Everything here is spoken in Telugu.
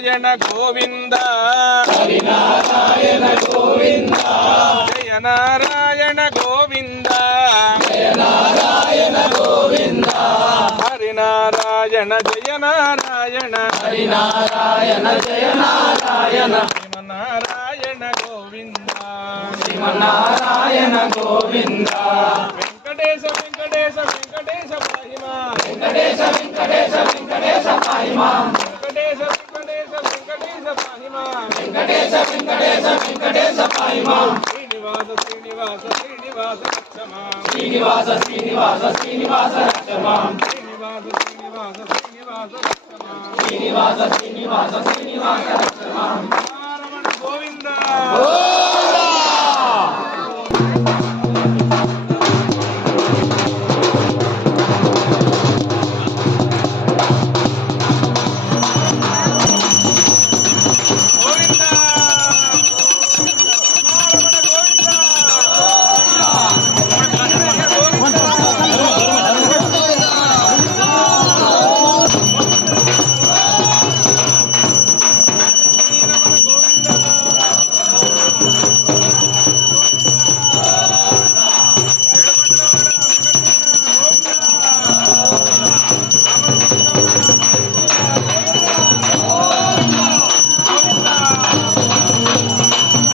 నారాయణ గోవింద హరినారాయణ గోవింద జయ నారాయణ గోవింద జయ నారాయణ గోవింద హరినారాయణ జయ నారాయణ హరినారాయణ జయ నారాయణ శ్రీమన్నారాయణ గోవింద శ్రీమన్నారాయణ గోవింద వెంకటేశ వెంకటేశ వెంకటేశ పాహిమా వెంకటేశ వెంకటేశ వెంకటేశ పాహిమా వెంకటేశ వెంకటేశ వెంకటేశ పాహిమా వెంకటేశ వెంకటేశ వెంకటేశ పాహిమా శ్రీనివాస శ్రీనివాస శ్రీనివాస రక్షమా శ్రీనివాస శ్రీనివాస శ్రీనివాస రక్షమా శ్రీనివాస శ్రీనివాస శ్రీనివాస రక్షమా శ్రీనివాస శ్రీనివాస శ్రీనివాస రక్షమా రమణ గోవింద ఓ